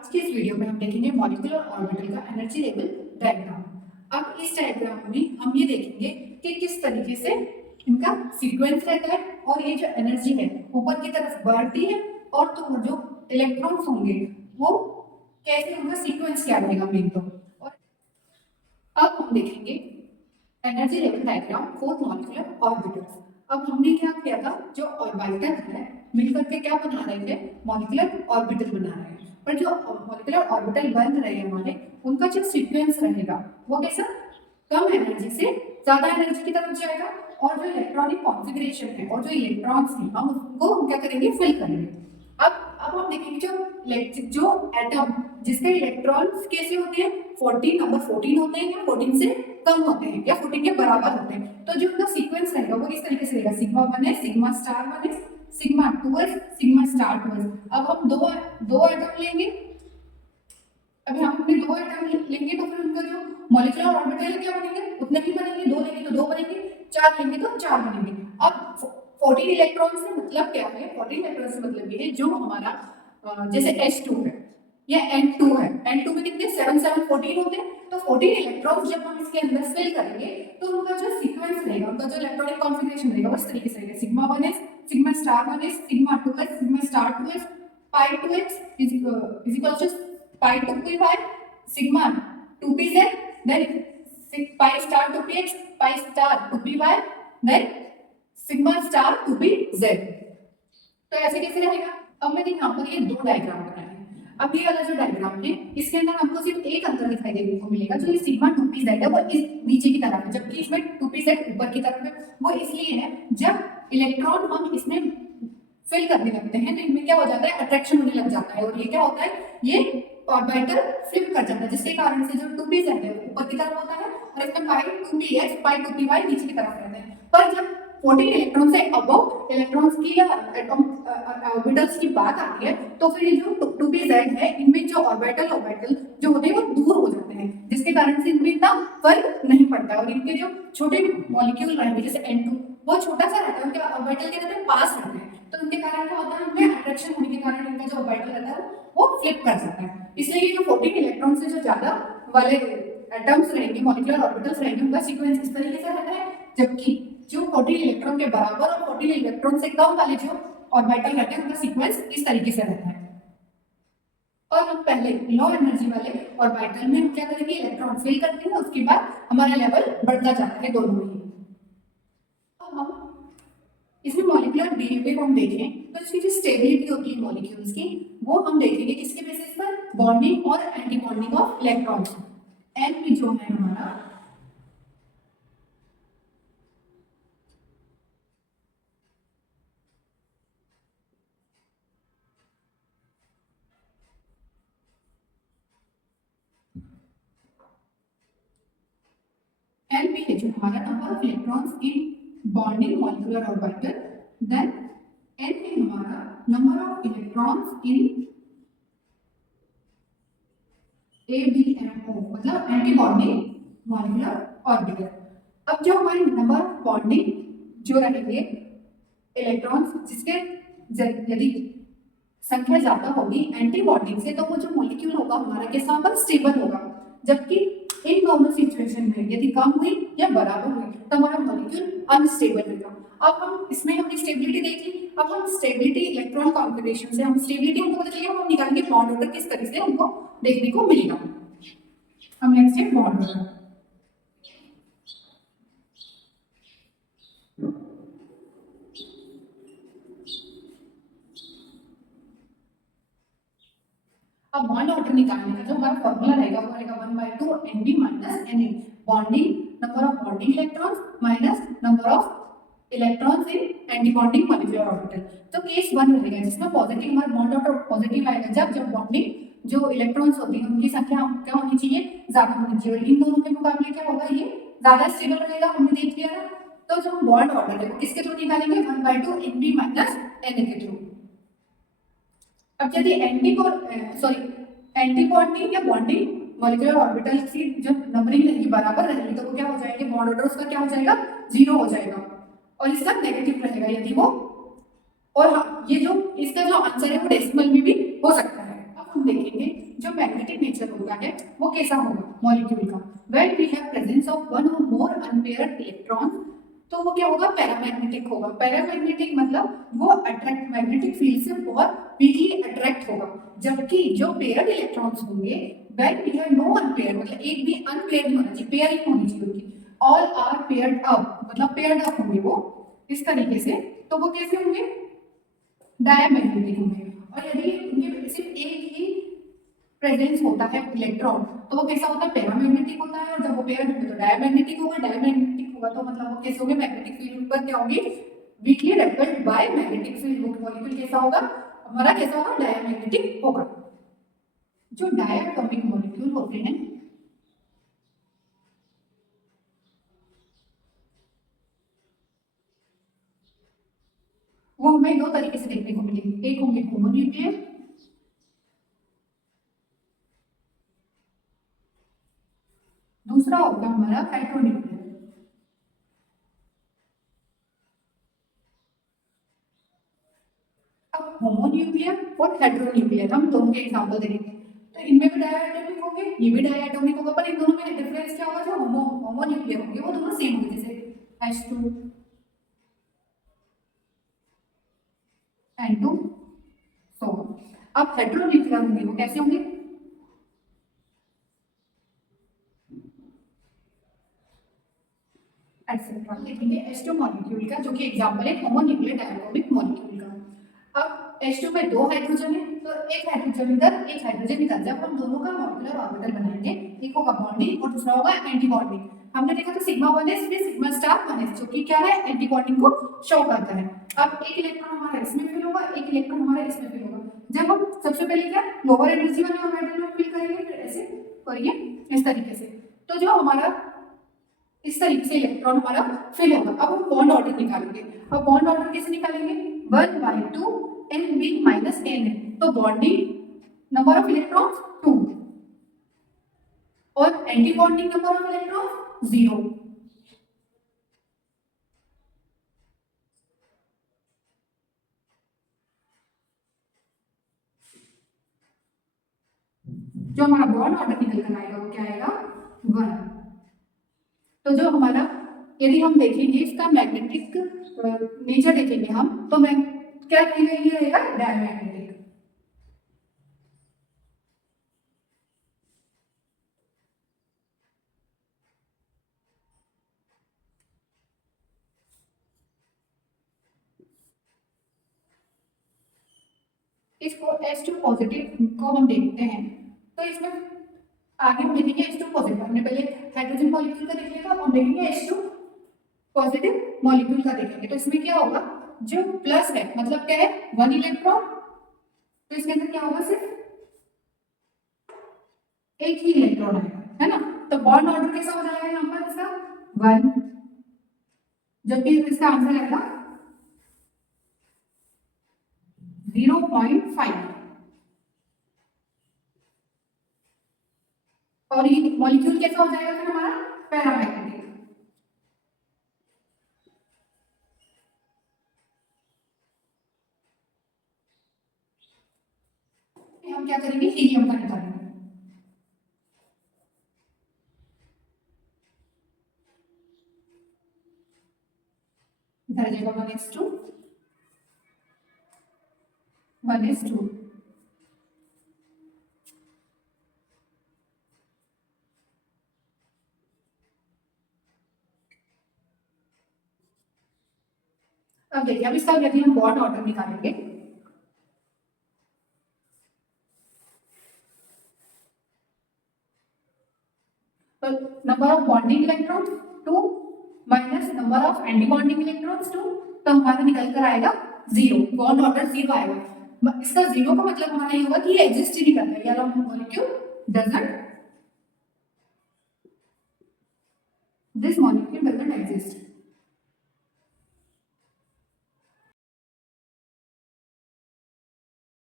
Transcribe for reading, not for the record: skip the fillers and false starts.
आज के इस वीडियो में हम देखेंगे मॉलिक्यूलर ऑर्बिटल का एनर्जी लेवल डायग्राम। अब इस डायग्राम में हम ये देखेंगे कि किस तरीके से इनका सीक्वेंस रहता है और ये जो एनर्जी है ऊपर की तरफ बढ़ती है और तो जो इलेक्ट्रॉन्स होंगे वो कैसे उनका सीक्वेंस क्या रहेगा मेन तो। और अब हम देखेंगे energy level diagram for molecular orbitals. अब हमने क्या किया था, जो ऑर्बिटल है मिलकर के क्या बना रहे थे, मॉलिक्यूलर ऑर्बिटल बना रहे हैं। पर जो मॉलिक्यूलर ऑर्बिटल बन रहे हैं हमारे, उनका जो सीक्वेंस रहेगा वो कैसा, कम एनर्जी से ज्यादा एनर्जी की तरफ जाएगा और जो इलेक्ट्रॉनिक कॉन्फ़िगरेशन है और जो इलेक्ट्रॉन्स हैं हम उसको क्या करेंगे, फिल करेंगे। अब हम देखेंगे जो एटम जिसके इलेक्ट्रॉन्स कैसे होते हैं, 14 नंबर 14 होते हैं या 14 से कम होते हैं या 14 के बराबर होते हैं, तो जो उनका सीक्वेंस रहेगा वो इस तरीके से रहेगा, sigma 1s sigma star 1s sigma 2s sigma star 2s। अब हम दो एटम लेंगे, अभी हम अपने दो एटम लेंगे तो फिर उनका जो मॉलिक्यूलर ऑर्बिटल क्या बनेंगे, उतने ही बनेंगे। दो लेंगे तो दो बनेंगे, चार लेंगे तो चार बनेंगे। अब 14 इलेक्ट्रॉन से मतलब क्या है, 14 इलेक्ट्रॉन से मतलब ये है जो हमारा जैसे H2 है या N2 है, N2 में कितने 7 7 14 होते हैं, तो 14 इलेक्ट्रॉन्स जब हम इसके अंदर फिल करेंगे तो उनका जो सीक्वेंस रहेगा, उनका जो इलेक्ट्रॉनिक कॉन्फ़िगरेशन रहेगा वो इस तरीके से रहेगा, sigma 1s sigma star 1s sigma 2s sigma star 2s pi 2x is equal to pi 2py sigma 2pz then pi star 2px pi star 2py then sigma star 2pz। तो ऐसे कैसे रहेगा। अब मैंने यहाँ पर ये दो डायग्राम बनाए हैं। अब ये वाला जो डायग्राम है इसके अंदर हमको सिर्फ एक अंतर दिखाई देने को मिलेगा, जो ये सिग्मा 2pz है वो इस नीचे की तरफ है जबकि इसमें 2pz ऊपर की तरफ है। वो इसलिए है जब इलेक्ट्रॉन हम इसमें फिल करने लगते हैं तो इनमें क्या हो जाता है, अट्रैक्शन होने लग जाता है और ये क्या होता है, ये ऑर्बिटल फ्लिप कर जाता है, जिसके कारण से जो 2pz है ऊपर की तरफ होता है और इसमें pi 2px pi 2py नीचे की तरफ रहते हैं। पर जब 14 इलेक्ट्रॉन से अबव इलेक्ट्रॉन्स की या ऑर्बिटल्स की बात आती है तो फिर ये जो 2pz है इनमें जो ऑर्बिटल जो होते हैं वो दूर हो जाते हैं, जिसके कारण से इनमें इतना फर्क नहीं पड़ता और इनके जो छोटे मॉलिक्यूल रहेंगे जैसे N2 वो छोटा सा रहता है, उनके ऑर्बिटल के रहते हैं पास रहते हैं, तो उनके कारण क्या होता है, उनमें अट्रैक्शन होने के कारण इनका जो ऑर्बिटल रहता है वो फ्लिप कर जाता है। इसलिए ये जो 14 इलेक्ट्रॉन से जो ज्यादा वाले एटम्स रहेंगे, मॉलिक्यूलर ऑर्बिटल्स रहेंगे, उनका सीक्वेंस इस तरीके से रहता है, जबकि जो 14 इलेक्ट्रॉन के बराबर और 14 इलेक्ट्रॉन से कम वाले जो ऑर्बिटल रहते हैं उनका सीक्वेंस इस तरीके से रहता है। और हम पहले लो एनर्जी वाले ऑर्बिटल में हम क्या करेंगे, इलेक्ट्रॉन फिल करते हैं, उसके बाद हमारा लेवल बढ़ता जाता है दोनों में ही। हम इसमें मॉलिक्यूलर बिहेवियर हम देखें तो इसकी जो स्टेबिलिटी होती है मॉलिक्यूल्स की वो हम देखेंगे किसके बेसिस पर, बॉन्डिंग और anti bonding of electrons. N P जो है हमारा एन पी है जो हमारा number of electrons in bonding molecular orbital, then N है हमारा number of electrons in ABMO मतलब एंटी बॉन्डिंग मॉलिक्यूलर ऑर्बिटल। अब जो हमारे नंबर ऑफ बॉन्डिंग जो रहेंगे इलेक्ट्रॉन्स जिसके यदि संख्या ज्यादा होगी एंटी बॉन्डिंग से तो वो जो मॉलिक्यूल होगा हमारा कैसा होगा, स्टेबल होगा, जबकि इन दोनों सिचुएशन में यदि कम हुई या बराबर हुई तो हमारा मॉलिक्यूल अनस्टेबल रहेगा। अब हम इसमें हमने स्टेबिलिटी देख ली, अब हम स्टेबिलिटी इलेक्ट्रॉन कॉन्फ़िगरेशन से हम स्टेबिलिटी हमको पता चलेगा, हम निकालेंगे बॉन्ड ऑर्डर किस तरह से हमको देखने को मिलेगा। हम नेक्स्ट है बॉन्ड ऑर्डर। अब बॉन्ड ऑर्डर निकालने का जो हमारा फॉर्मूला रहेगा वो रहेगा 1/2 Nb minus Na, bonding number of bonding electrons minus number of electrons in anti bonding molecular orbital. तो केस 1 रहेगा जिसमें पॉजिटिव हमारा बॉन्ड ऑर्डर पॉजिटिव आएगा जब बॉन्डिंग जो इलेक्ट्रॉन्स होती है उनकी संख्या क्या होनी चाहिए, ज्यादा होनी चाहिए, और इन दोनों के मुकाबले क्या होगा, ये ज्यादा स्टेबल रहेगा, हमने देख लिया ना। तो जो हम बॉन्ड ऑर्डर है वो किसके थ्रू निकालेंगे, 1/2 Nb माइनस Na के थ्रू। अब यदि एंटी बॉन्डिंग या बॉन्डिंग मॉलिक्यूलर ऑर्बिटल की जो नंबरिंग रहेगी बराबर रहेगी तो वो क्या हो जाएंगे, बॉन्ड ऑर्डर उसका क्या हो जाएगा, 0 हो जाएगा और इसका नेगेटिव रहेगा यदि वो, और हाँ, ये जो इसका जो आंसर है वो डेसिमल में भी हो सकता है। अब हम देखेंगे जो मैग्नेटिक नेचर होगा है वो कैसा होगा मॉलिक्यूल का, when we have presence of one or more unpaired electron, तो वो क्या होगा पैरामैग्नेटिक होगा। पैरामैग्नेटिक मतलब वो अट्रैक्ट मैग्नेटिक फील्ड से बहुत वीकली अट्रैक्ट होगा, जबकि जो पेयर्ड इलेक्ट्रॉन्स होंगे when we have no unpaired मतलब एक भी अनपेयर्ड नहीं होना चाहिए, पेयरिंग होनी चाहिए उनकी, ऑल आर पेयर्ड अप मतलब पेयर्ड अप होंगे वो इस तरीके से, तो वो कैसे होंगे डायमैग्नेटिक होंगे। और यदि उनके सिर्फ एक ही प्रेजेंस होता है इलेक्ट्रॉन तो वो कैसा होता है पैरामैग्नेटिक होता है, और जब वो पेयर्ड होंगे तो डायमैग्नेटिक होगा। डायमैग्नेटिक होगा तो मतलब वो कैसे होंगे मैग्नेटिक फील्ड पर क्या होंगे वीकली रेपेल्ड बाय मैग्नेटिक फील्ड, वो मॉलिक्यूल कैसा होगा हमारा कैसा होगा डायमैग्नेटिक होगा। जो डायटॉमिक मॉलिक्यूल होते हैं वो हमें दो तरीके से देखने को मिलेंगे, एक होंगे होमोन्यूक्लियर, दूसरा होगा हमारा हेटेरोन्यूक्लियर। अब होमोन्यूक्लियर और हेटेरोन्यूक्लियर हम दोनों के एग्जांपल देखेंगे, तो इनमें भी डायटॉमिक होंगे ये भी डायटॉमिक होगा, पर इन दोनों में डिफरेंस क्या होगा, जो होमोन्यूक्लियर होंगे वो दोनों सेम होंगे, जैसे H2 N2 सो। अब हेटेरोन्यूक्लियर होंगे वो कैसे होंगे, एक्सेट्रा देखेंगे H2 मॉलिक्यूल का जो कि एग्जांपल है होमोन्यूक्लियर डायटॉमिक मॉलिक्यूल का। अब H2 में दो हाइड्रोजन है तो एक हाइड्रोजन इधर एक हाइड्रोजन इधर, जब हम दोनों का मॉलिक्यूलर ऑर्बिटल बनाएंगे एक होगा बॉन्डिंग और दूसरा होगा एंटी बॉन्डिंग। हमने देखा था सिग्मा 1s में सिग्मा स्टार 1s जो कि क्या है एंटी बॉन्डिंग को शो करता है। अब एक इलेक्ट्रॉन हमारा इसमें फिल होगा एक इलेक्ट्रॉन हमारा इसमें फिल होगा, जब हम सबसे पहले क्या लोअर एनर्जी वाले ऑर्बिटल में फिल करेंगे फिर ऐसे करिए इस तरीके से, तो जो हमारा इस तरीके से इलेक्ट्रॉन हमारा फिल होगा। अब हम बॉन्ड ऑर्डर निकालेंगे, अब बॉन्ड ऑर्डर कैसे निकालेंगे 1/2 Nb माइनस N है, तो बॉन्डिंग नंबर ऑफ इलेक्ट्रॉन्स 2 और anti bonding number of electrons 0। जो हमारा बॉन्ड ऑर्डर निकल कर आएगा वो क्या आएगा 1। तो जो हमारा यदि हम देखेंगे इसका मैग्नेटिक नेचर देखेंगे हम तो मैं क्या कहेंगे ये रहेगा डायमैग्नेटिक। इसको H2 पॉजिटिव को हम देखते हैं तो इसमें आगे हम देखेंगे H2 पॉजिटिव, हमने पहले हाइड्रोजन मॉलिक्यूल का देख लिया था, हम देखेंगे H2 पॉजिटिव मॉलिक्यूल का देखेंगे। तो इसमें क्या होगा जो प्लस है मतलब क्या है 1 इलेक्ट्रॉन, तो इसके अंदर क्या होगा सिर्फ एक ही इलेक्ट्रॉन आएगा है ना, तो बॉन्ड ऑर्डर कैसा हो जाएगा यहाँ पर इसका 1, जबकि इसका आंसर आएगा 0.5। और ये मॉलिक्यूल कैसा हो जाएगा फिर हमारा पैरामैग्नेटिक। हम क्या करेंगे हीलियम का निकालेंगे, इधर आ जाएगा 1s2 1s2। अब देखिए अब इसका यदि हम बॉन्ड ऑर्डर निकालेंगे तो number of bonding electrons 2 minus number of anti bonding electrons 2, तो हमारा निकल कर आएगा 0, बॉन्ड ऑर्डर 0 आएगा। इसका 0 का मतलब हमारा ये होगा कि ये एग्जिस्ट ही नहीं करता है, यार मॉलिक्यूल डजंट दिस मॉलिक्यूल